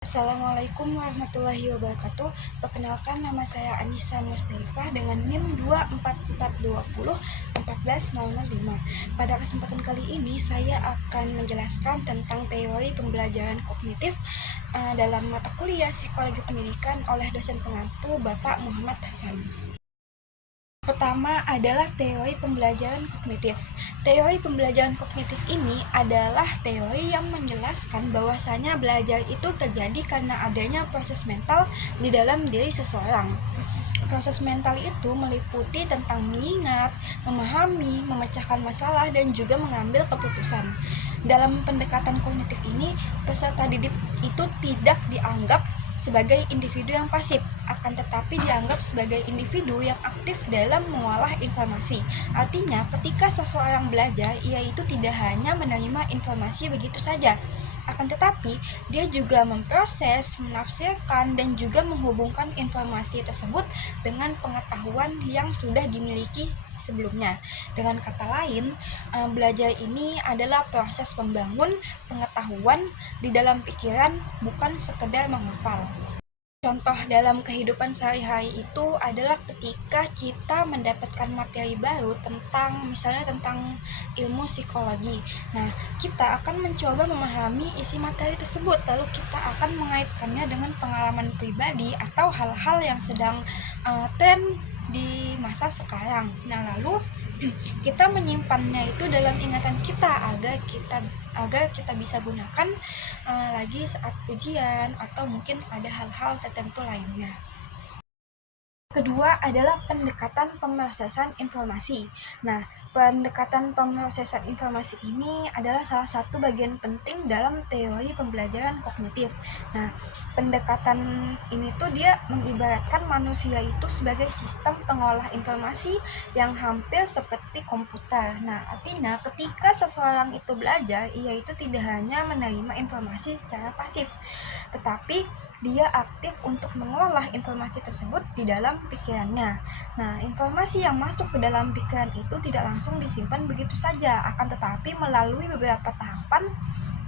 Assalamualaikum warahmatullahi wabarakatuh. Perkenalkan, nama saya Anissa Musdalifah dengan NIM 244201405. Pada kesempatan kali ini saya akan menjelaskan tentang teori pembelajaran kognitif dalam mata kuliah Psikologi Pendidikan oleh dosen pengampu Bapak Muhammad Hasan. Pertama adalah teori pembelajaran kognitif. Teori pembelajaran kognitif ini adalah teori yang menjelaskan bahwasanya belajar itu terjadi karena adanya proses mental di dalam diri seseorang. Proses mental itu meliputi tentang mengingat, memahami, memecahkan masalah, dan juga mengambil keputusan. Dalam pendekatan kognitif ini, peserta didik itu tidak dianggap sebagai individu yang pasif, akan tetapi dianggap sebagai individu yang aktif dalam mengolah informasi. Artinya, ketika seseorang belajar, ia itu tidak hanya menerima informasi begitu saja, akan tetapi dia juga memproses, menafsirkan, dan juga menghubungkan informasi tersebut dengan pengetahuan yang sudah dimiliki sebelumnya. Dengan kata lain, belajar ini adalah proses membangun pengetahuan di dalam pikiran, bukan sekedar menghafal. Contoh dalam kehidupan sehari-hari itu adalah ketika kita mendapatkan materi baru misalnya tentang ilmu psikologi. Nah, kita akan mencoba memahami isi materi tersebut, lalu kita akan mengaitkannya dengan pengalaman pribadi atau hal-hal yang sedang tren di masa sekarang. Nah, lalu kita menyimpannya itu dalam ingatan kita agar kita bisa gunakan lagi saat ujian atau mungkin ada hal-hal tertentu lainnya. Kedua adalah pendekatan pemrosesan informasi. Nah, pendekatan pemrosesan informasi ini adalah salah satu bagian penting dalam teori pembelajaran kognitif. Nah, pendekatan ini tuh dia mengibaratkan manusia itu sebagai sistem pengolah informasi yang hampir seperti komputer. Nah, artinya ketika seseorang itu belajar, ia itu tidak hanya menerima informasi secara pasif, tetapi dia aktif untuk mengolah informasi tersebut di dalam pikirannya. Nah, informasi yang masuk ke dalam pikiran itu tidak langsung disimpan begitu saja, akan tetapi melalui beberapa tahapan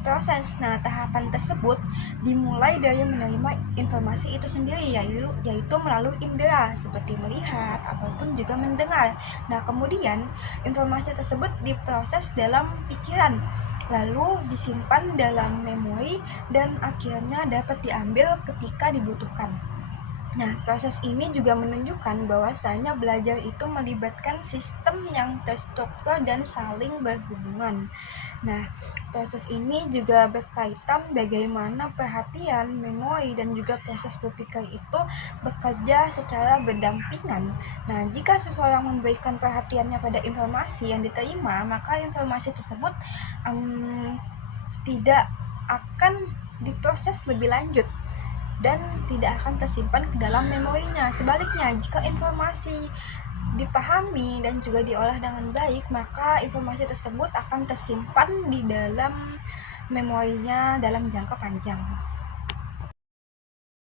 proses. Nah, tahapan tersebut dimulai dari menerima informasi itu sendiri, yaitu melalui indera seperti melihat ataupun juga mendengar. Nah, kemudian informasi tersebut diproses dalam pikiran, lalu disimpan dalam memori dan akhirnya dapat diambil ketika dibutuhkan. Nah, proses ini juga menunjukkan bahwasanya belajar itu melibatkan sistem yang terstruktur dan saling berhubungan. Nah, proses ini juga berkaitan bagaimana perhatian, memori, dan juga proses berpikir itu bekerja secara berdampingan. Nah, jika seseorang memberikan perhatiannya pada informasi yang diterima, maka informasi tersebut tidak akan diproses lebih lanjut dan tidak akan tersimpan ke dalam memorinya. Sebaliknya, jika informasi dipahami dan juga diolah dengan baik, maka informasi tersebut akan tersimpan di dalam memorinya dalam jangka panjang.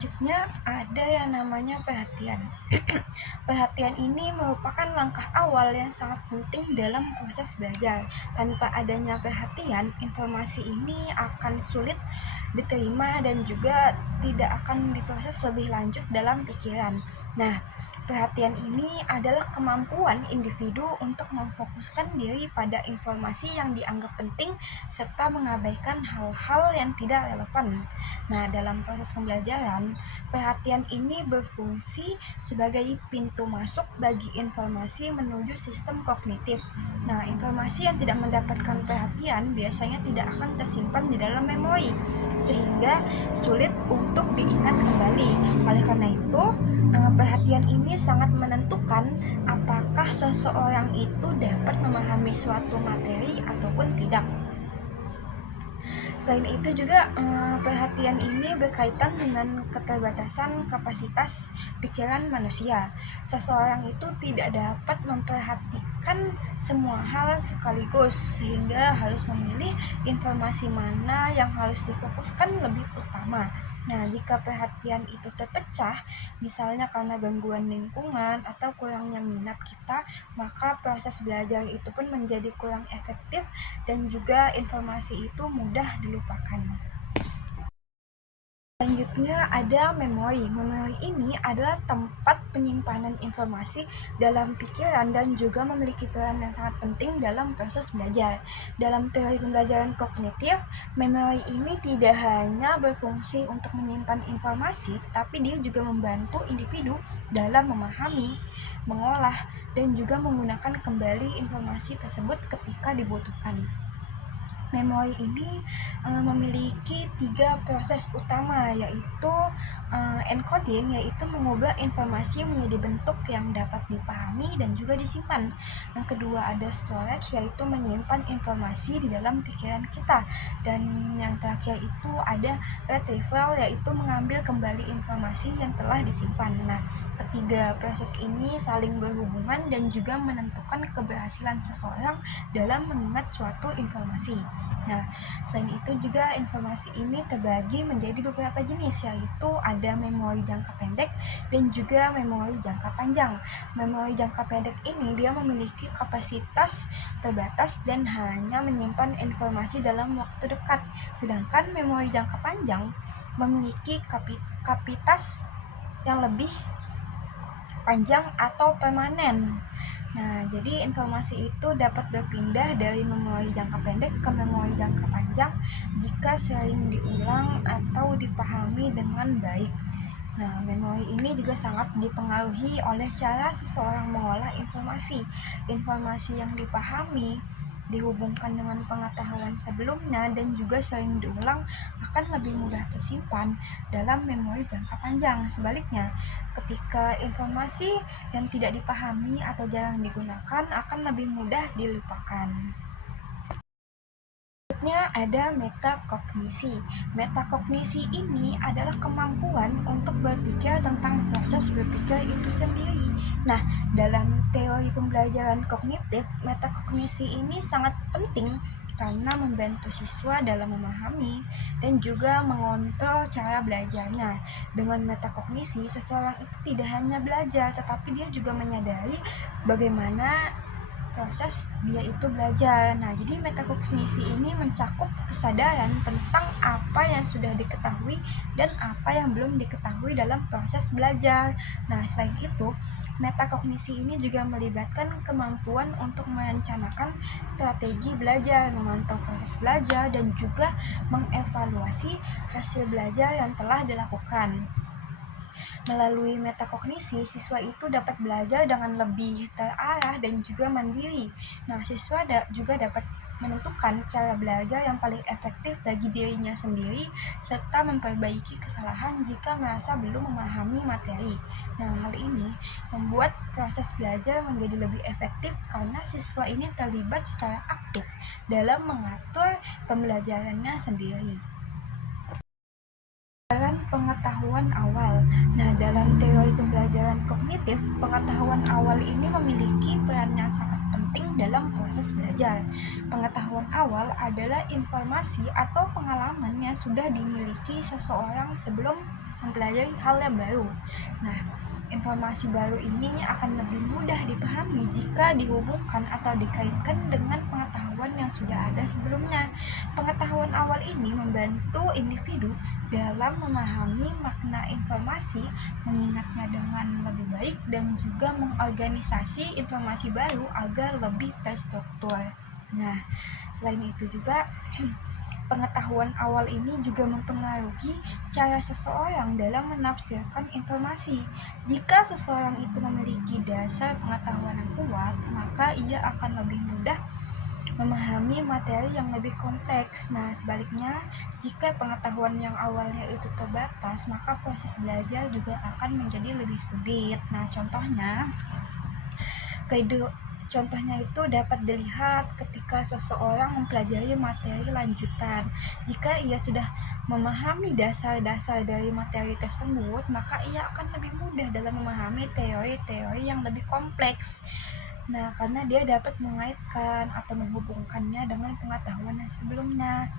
Selanjutnya ada yang namanya perhatian. Perhatian ini merupakan langkah awal yang sangat penting dalam proses belajar. Tanpa adanya perhatian, informasi ini akan sulit diterima dan juga tidak akan diproses lebih lanjut dalam pikiran. Nah, perhatian ini adalah kemampuan individu untuk memfokuskan diri pada informasi yang dianggap penting serta mengabaikan hal-hal yang tidak relevan. Nah, dalam proses pembelajaran, perhatian ini berfungsi sebagai pintu masuk bagi informasi menuju sistem kognitif. Nah, informasi yang tidak mendapatkan perhatian biasanya tidak akan tersimpan di dalam memori, sehingga sulit untuk diingat kembali. Oleh karena itu, perhatian ini sangat menentukan apakah seseorang itu dapat memahami suatu materi ataupun tidak. Selain itu juga perhatian ini berkaitan dengan keterbatasan kapasitas pikiran manusia. Seseorang itu tidak dapat memperhatikan semua hal sekaligus, sehingga harus memilih informasi mana yang harus difokuskan lebih utama. Nah, jika perhatian itu terpecah, misalnya karena gangguan lingkungan atau kurangnya minat kita, maka proses belajar itu pun menjadi kurang efektif dan juga informasi itu mudah dilupakan. Selanjutnya ada memori. Memori ini adalah tempat penyimpanan informasi dalam pikiran dan juga memiliki peran yang sangat penting dalam proses belajar. Dalam teori pembelajaran kognitif, memori ini tidak hanya berfungsi untuk menyimpan informasi, tetapi dia juga membantu individu dalam memahami, mengolah, dan juga menggunakan kembali informasi tersebut ketika dibutuhkan. Memori ini memiliki 3 proses utama, yaitu encoding, yaitu mengubah informasi menjadi bentuk yang dapat dipahami dan juga disimpan. Yang kedua ada storage, yaitu menyimpan informasi di dalam pikiran kita. Dan yang terakhir itu ada retrieval, yaitu mengambil kembali informasi yang telah disimpan. Nah, ketiga proses ini saling berhubungan dan juga menentukan keberhasilan seseorang dalam mengingat suatu informasi. Nah, selain itu juga informasi ini terbagi menjadi beberapa jenis, yaitu ada memori jangka pendek dan juga memori jangka panjang. Memori jangka pendek ini dia memiliki kapasitas terbatas dan hanya menyimpan informasi dalam waktu dekat. Sedangkan memori jangka panjang memiliki kapasitas yang lebih panjang atau permanen. Nah, jadi informasi itu dapat berpindah dari memori jangka pendek ke memori jangka panjang jika sering diulang atau dipahami dengan baik. Nah, memori ini juga sangat dipengaruhi oleh cara seseorang mengolah informasi. Informasi yang dipahami dihubungkan dengan pengetahuan sebelumnya dan juga sering diulang akan lebih mudah tersimpan dalam memori jangka panjang. Sebaliknya, ketika informasi yang tidak dipahami atau jarang digunakan akan lebih mudah dilupakan. Selanjutnya ada metakognisi. Metakognisi ini adalah kemampuan untuk berpikir tentang proses berpikir itu sendiri. Nah, dalam teori pembelajaran kognitif, metakognisi ini sangat penting karena membantu siswa dalam memahami dan juga mengontrol cara belajarnya. Dengan metakognisi, seseorang itu tidak hanya belajar, tetapi dia juga menyadari bagaimana proses dia itu belajar. Nah, jadi metakognisi ini mencakup kesadaran tentang apa yang sudah diketahui dan apa yang belum diketahui dalam proses belajar. Nah, selain itu, metakognisi ini juga melibatkan kemampuan untuk merencanakan strategi belajar, memantau proses belajar, dan juga mengevaluasi hasil belajar yang telah dilakukan. Melalui metakognisi, siswa itu dapat belajar dengan lebih terarah dan juga mandiri. Nah, siswa juga dapat menentukan cara belajar yang paling efektif bagi dirinya sendiri, serta memperbaiki kesalahan jika merasa belum memahami materi. Nah, hal ini membuat proses belajar menjadi lebih efektif karena siswa ini terlibat secara aktif dalam mengatur pembelajarannya sendiri. Pengetahuan awal. Nah, dalam teori pembelajaran kognitif, pengetahuan awal ini memiliki peran yang sangat penting dalam proses belajar. Pengetahuan awal adalah informasi atau pengalaman yang sudah dimiliki seseorang sebelum mempelajari hal yang baru. Nah, informasi baru ini akan lebih mudah dipahami jika dihubungkan atau dikaitkan dengan pengetahuan yang sudah ada sebelumnya. Pengetahuan awal ini membantu individu dalam memahami makna informasi, mengingatnya dengan lebih baik, dan juga mengorganisasi informasi baru agar lebih terstruktur. Nah, selain itu juga pengetahuan awal ini juga mempengaruhi cara seseorang dalam menafsirkan informasi. Jika seseorang itu memiliki dasar pengetahuan yang kuat, maka ia akan lebih mudah memahami materi yang lebih kompleks. Nah, sebaliknya, jika pengetahuan yang awalnya itu terbatas, maka proses belajar juga akan menjadi lebih sulit. Nah, Contohnya itu dapat dilihat ketika seseorang mempelajari materi lanjutan. Jika ia sudah memahami dasar-dasar dari materi tersebut, maka ia akan lebih mudah dalam memahami teori-teori yang lebih kompleks. Nah, karena dia dapat mengaitkan atau menghubungkannya dengan pengetahuan yang sebelumnya.